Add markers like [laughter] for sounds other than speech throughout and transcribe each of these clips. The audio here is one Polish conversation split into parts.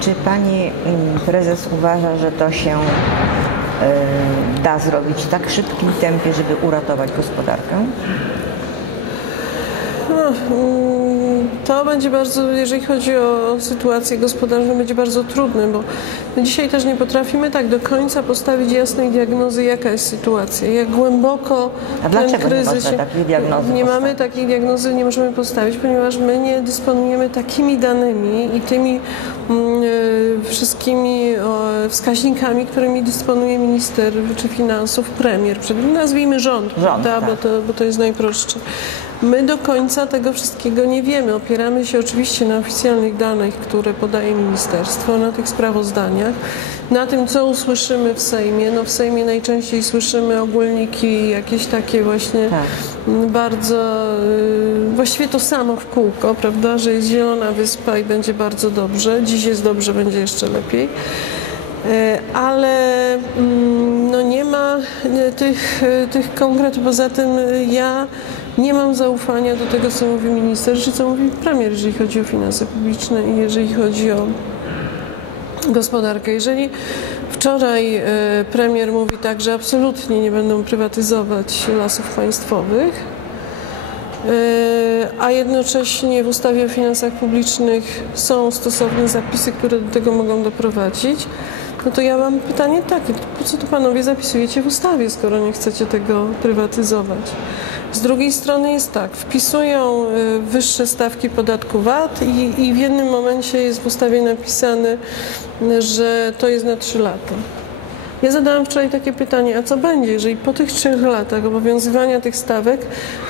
Czy pani prezes uważa, że to się da zrobić w tak szybkim tempie, żeby uratować gospodarkę? No, mm, to będzie bardzo, jeżeli chodzi o sytuację gospodarczą, będzie bardzo trudne, bo my dzisiaj też nie potrafimy tak do końca postawić jasnej diagnozy, jaka jest sytuacja, jak głęboko A ten nie kryzys się... takiej diagnozy Nie mamy takiej diagnozy, nie możemy postawić, ponieważ my nie dysponujemy takimi danymi i tymi mm, e, wszystkimi wskaźnikami, którymi dysponuje minister czy finansów, premier, nazwijmy rząd, Rząd, prawda, bo, tak. to, bo to jest najprostsze. My do końca tego wszystkiego nie wiemy. Opieramy się oczywiście na oficjalnych danych, które podaje ministerstwo, na tych sprawozdaniach, na tym, co usłyszymy w Sejmie. No w Sejmie najczęściej słyszymy ogólniki, jakieś takie właśnie Tak. bardzo, y, właściwie to samo w kółko, prawda, że jest zielona wyspa i będzie bardzo dobrze. Dziś jest dobrze, będzie jeszcze lepiej. E, ale mm, no nie ma e, tych, tych konkretów. Poza tym ja nie mam zaufania do tego, co mówi minister, czy co mówi premier, jeżeli chodzi o finanse publiczne i jeżeli chodzi o gospodarkę. Jeżeli wczoraj e, premier mówi tak, że absolutnie nie będą prywatyzować lasów państwowych, E, a jednocześnie w ustawie o finansach publicznych są stosowne zapisy, które do tego mogą doprowadzić, no to ja mam pytanie takie, po co to panowie zapisujecie w ustawie, skoro nie chcecie tego prywatyzować? Z drugiej strony jest tak, wpisują e, wyższe stawki podatku VAT i, i w jednym momencie jest w ustawie napisane, że to jest na 3 lata. Ja zadałam wczoraj takie pytanie, a co będzie, jeżeli po tych trzech latach obowiązywania tych stawek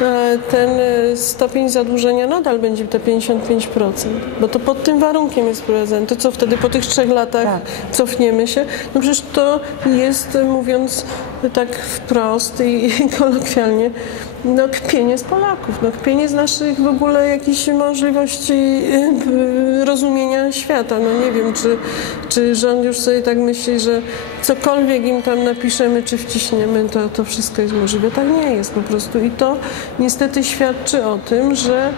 e, ten e, stopień zadłużenia nadal będzie te 55%? Bo to pod tym warunkiem jest wprowadzane. To co wtedy po tych trzech latach Tak. cofniemy się? No przecież to jest, mówiąc tak wprost i [laughs] kolokwialnie, no kpienie z Polaków, no kpienie z naszych w ogóle jakichś możliwości y, rozumienia świata. No nie wiem, czy, czy rząd już sobie tak myśli, że cokolwiek im tam napiszemy czy wciśniemy, to, to wszystko jest możliwe. Tak nie jest po prostu. I to niestety świadczy o tym, że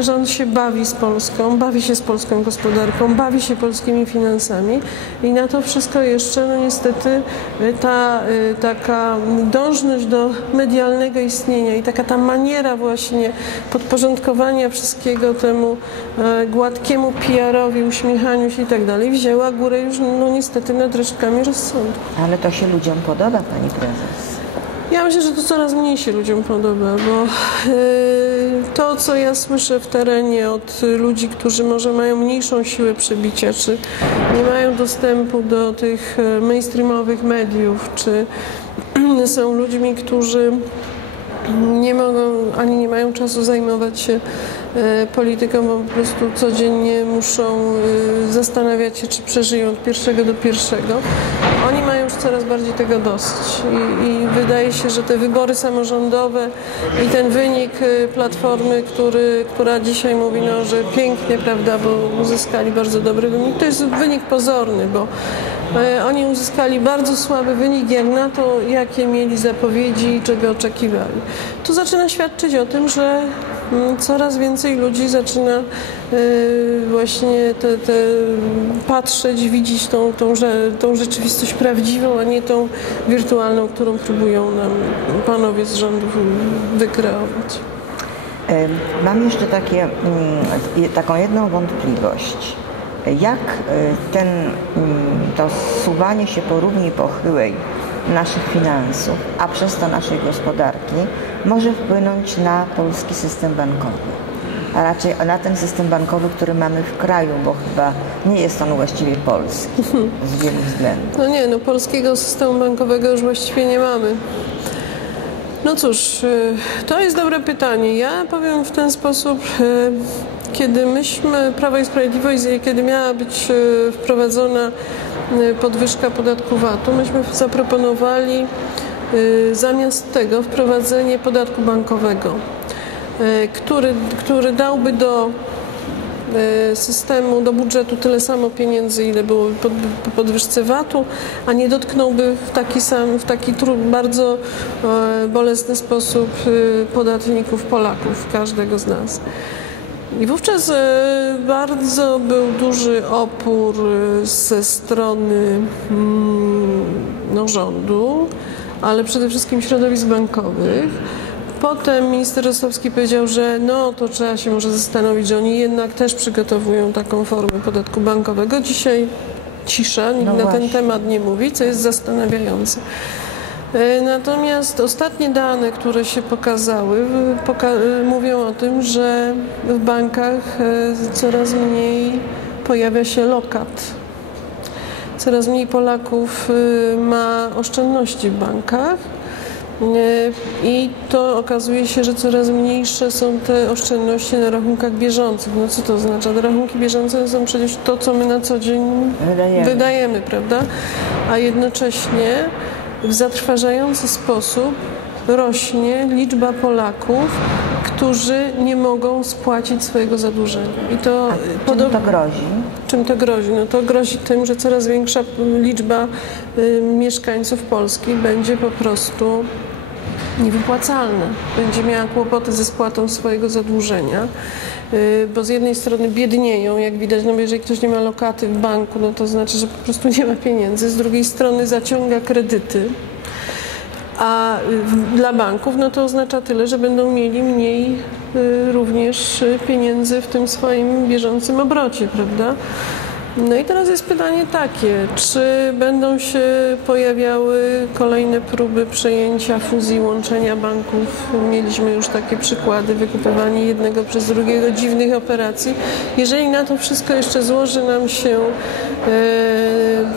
rząd się bawi z Polską, bawi się z polską gospodarką, bawi się polskimi finansami i na to wszystko jeszcze no niestety ta y, taka dążność do medialnego istnienia i taka ta maniera właśnie podporządkowania wszystkiego temu e, gładkiemu PR-owi, uśmiechaniu się i tak dalej wzięła górę już no niestety nad resztkami rozsądku. Ale to się ludziom podoba, pani prezes. Ja myślę, że to coraz mniej się ludziom podoba, bo y, to, co ja słyszę w terenie od ludzi, którzy może mają mniejszą siłę przebicia, czy nie mają dostępu do tych e, mainstreamowych mediów, czy [clears throat] są ludźmi, którzy nie mogą ani nie mają czasu zajmować się e, polityką, bo po prostu codziennie muszą zastanawiać się, czy przeżyją od pierwszego do pierwszego. Oni mają coraz bardziej tego dosyć i, i wydaje się, że te wybory samorządowe i ten wynik e, Platformy, który, która dzisiaj mówi, no, że pięknie, prawda, bo uzyskali bardzo dobry wynik, to jest wynik pozorny, bo e, oni uzyskali bardzo słaby wynik jak na to, jakie mieli zapowiedzi i czego oczekiwali. To zaczyna świadczyć o tym, że mm, coraz więcej ludzi zaczyna y, właśnie te, te patrzeć, widzieć tą, tą, tą rzeczywistość prawdziwą, a nie tą wirtualną, którą próbują nam panowie z rządu wykreować. Mam jeszcze takie, mm, taką jedną wątpliwość. Jak e, ten, mm, to zsuwanie się po równi pochyłej naszych finansów, a przez to naszej gospodarki, może wpłynąć na polski system bankowy? A raczej na ten system bankowy, który mamy w kraju, bo chyba nie jest on właściwie polski [laughs] z wielu względów. No nie, no polskiego systemu bankowego już właściwie nie mamy. No cóż, y, to jest dobre pytanie. Ja powiem w ten sposób, y, kiedy myśmy, Prawo i Sprawiedliwość, kiedy miała być y, wprowadzona podwyżka podatku VAT-u, myśmy zaproponowali zamiast tego wprowadzenie podatku bankowego, który, który dałby do e, systemu do budżetu tyle samo pieniędzy, ile było po po podwyżce VAT-u, a nie dotknąłby w taki sam, w taki bardzo e, bolesny sposób e, podatników, Polaków, każdego z nas. I wówczas e, bardzo był duży opór e, ze strony mm, no, rządu, ale przede wszystkim środowisk bankowych. Potem minister Rostowski powiedział, że no to trzeba się może zastanowić, że oni jednak też przygotowują taką formę podatku bankowego. Dzisiaj cisza, nikt No na ten temat nie mówi, co jest zastanawiające. E, Natomiast ostatnie dane, które się pokazały, poka- e, mówią o tym, że w bankach e, coraz mniej pojawia się lokat. Coraz mniej Polaków ma oszczędności w bankach. E, I to okazuje się, że coraz mniejsze są te oszczędności na rachunkach bieżących. No co to oznacza? Te rachunki bieżące są przecież to, co my na co dzień Wydajemy. wydajemy prawda? A jednocześnie w zatrważający sposób rośnie liczba Polaków, którzy nie mogą spłacić swojego zadłużenia. I to Czym podob- to grozi? Czym to grozi? No to grozi tym, że coraz większa liczba y, mieszkańców Polski będzie po prostu niewypłacalna. Będzie miała kłopoty ze spłatą swojego zadłużenia, y, bo z jednej strony biednieją, jak widać, no jeżeli ktoś nie ma lokaty w banku, no to znaczy, że po prostu nie ma pieniędzy. Z drugiej strony zaciąga kredyty, a y, dla banków no to oznacza tyle, że będą mieli mniej y, również pieniędzy w tym swoim bieżącym obrocie, prawda? No i teraz jest pytanie takie, czy będą się pojawiały kolejne próby przejęcia, fuzji, łączenia banków? Mieliśmy już takie przykłady, wykupywanie jednego przez drugiego, dziwnych operacji. Jeżeli na to wszystko jeszcze złoży nam się e,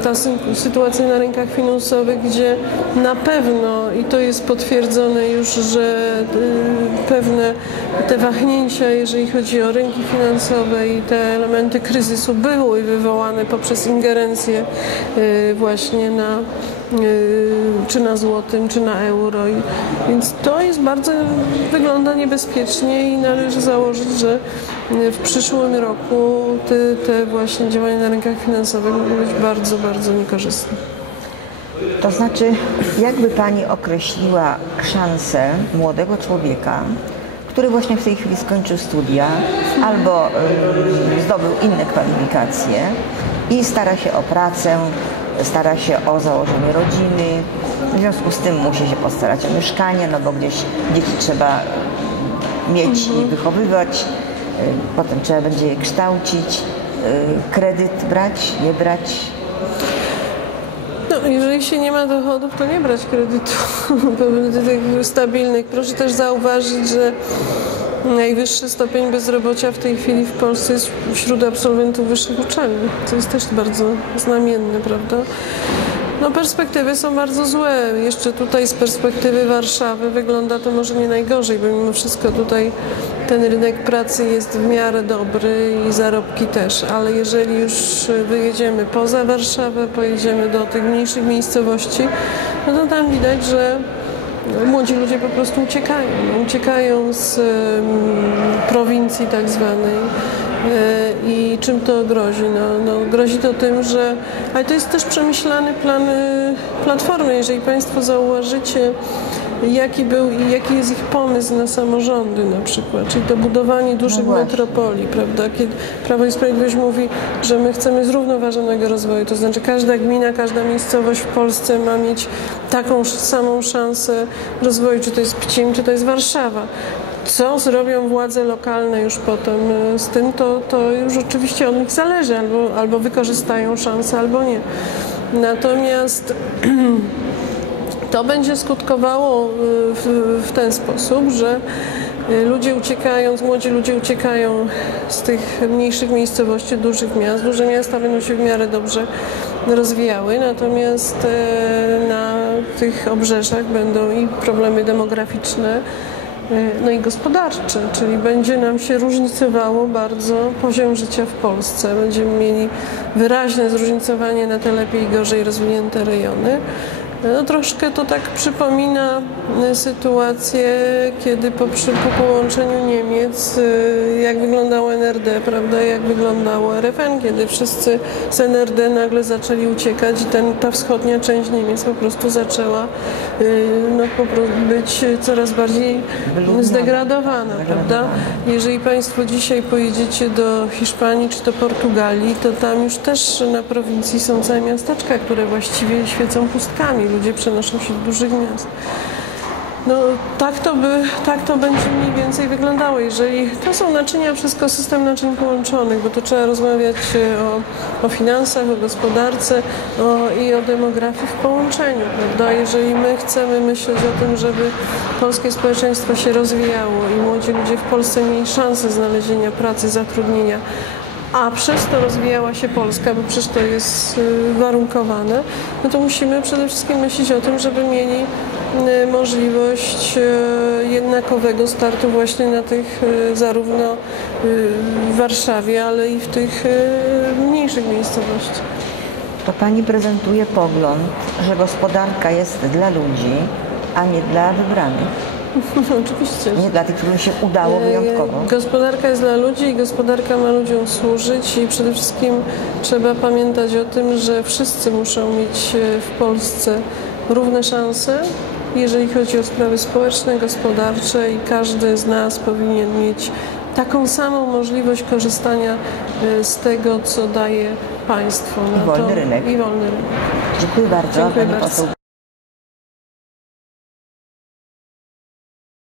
ta sy- sytuacja na rynkach finansowych, gdzie na pewno, i to jest potwierdzone już, że e, pewne te wahnięcia, jeżeli chodzi o rynki finansowe i te elementy kryzysu były wywołane poprzez ingerencję e, właśnie na czy na złotym, czy na euro. Więc to jest bardzo, wygląda niebezpiecznie i należy założyć, że e, w przyszłym roku te, te właśnie działania na rynkach finansowych mogą być bardzo, bardzo niekorzystne. To znaczy, jakby Pani określiła szansę młodego człowieka, który właśnie w tej chwili skończył studia albo y, zdobył inne kwalifikacje i stara się o pracę, stara się o założenie rodziny, w związku z tym musi się postarać o mieszkanie, no bo gdzieś dzieci trzeba mieć i wychowywać, y, potem trzeba będzie je kształcić, y, kredyt brać, nie brać, No, jeżeli się nie ma dochodów, to nie brać kredytu. Pewnych tych stabilnych. Proszę też zauważyć, że najwyższy stopień bezrobocia w tej chwili w Polsce jest wśród absolwentów wyższych uczelni. To jest też bardzo znamienne, prawda? No perspektywy są bardzo złe. Jeszcze tutaj z perspektywy Warszawy wygląda to może nie najgorzej, bo mimo wszystko tutaj ten rynek pracy jest w miarę dobry i zarobki też, ale jeżeli już wyjedziemy poza Warszawę, pojedziemy do tych mniejszych miejscowości, no to tam widać, że młodzi ludzie po prostu uciekają. Uciekają z prowincji tak zwanej. E, I czym to grozi? No, no, grozi to tym, że. Ale to jest też przemyślany plan y, platformy. Jeżeli Państwo zauważycie, jaki był i jaki jest ich pomysł na samorządy na przykład, czyli to budowanie dużych właśnie. metropolii, prawda? Kiedy Prawo i Sprawiedliwość mówi, że my chcemy zrównoważonego rozwoju, to znaczy każda gmina, każda miejscowość w Polsce ma mieć taką samą szansę rozwoju, czy to jest Pcim, czy to jest Warszawa. Co zrobią władze lokalne już potem y, z tym, to, to już oczywiście od nich zależy, albo, albo wykorzystają szansę, albo nie. Natomiast [clears throat] to będzie skutkowało y, w, w ten sposób, że y, ludzie uciekając, młodzi ludzie uciekają z tych mniejszych miejscowości, dużych miast. Duże miasta będą się w miarę dobrze rozwijały, natomiast e, na tych obrzeżach będą i problemy demograficzne, no i gospodarcze, czyli będzie nam się różnicowało bardzo poziom życia w Polsce. Będziemy mieli wyraźne zróżnicowanie na te lepiej i gorzej rozwinięte rejony. No, troszkę to tak przypomina y, sytuację, kiedy po, przy, po połączeniu Niemiec, y, jak wyglądało NRD, prawda, jak wyglądało RFN, kiedy wszyscy z NRD nagle zaczęli uciekać i ten, ta wschodnia część Niemiec po prostu zaczęła y, no, po prostu być coraz bardziej zdegradowana, prawda? Jeżeli Państwo dzisiaj pojedziecie do Hiszpanii czy do Portugalii, to tam już też na prowincji są całe miasteczka, które właściwie świecą pustkami. Ludzie przenoszą się do dużych miast. No tak to, by, tak to będzie mniej więcej wyglądało, jeżeli to są naczynia, wszystko system naczyń połączonych, bo to trzeba rozmawiać e, o, o finansach, o gospodarce o, i o demografii w połączeniu, prawda? Jeżeli my chcemy myśleć o tym, żeby polskie społeczeństwo się rozwijało i młodzi ludzie w Polsce mieli szansę znalezienia pracy, zatrudnienia, a przez to rozwijała się Polska, bo przecież to jest y, warunkowane, no to musimy przede wszystkim myśleć o tym, żeby mieli y, możliwość y, jednakowego startu właśnie na tych zarówno w Warszawie, ale i w tych mniejszych miejscowościach. To pani prezentuje pogląd, że gospodarka jest dla ludzi, a nie dla wybranych. [laughs] Oczywiście. Nie dla tych, którym się udało wyjątkowo. E, Gospodarka jest dla ludzi i gospodarka ma ludziom służyć i przede wszystkim trzeba pamiętać o tym, że wszyscy muszą mieć e, w Polsce równe szanse, jeżeli chodzi o sprawy społeczne, gospodarcze i każdy z nas powinien mieć taką samą możliwość korzystania e, z tego, co daje państwo. I wolny rynek. I wolny rynek. Dziękuję bardzo. Dziękuję Pani bardzo. poseł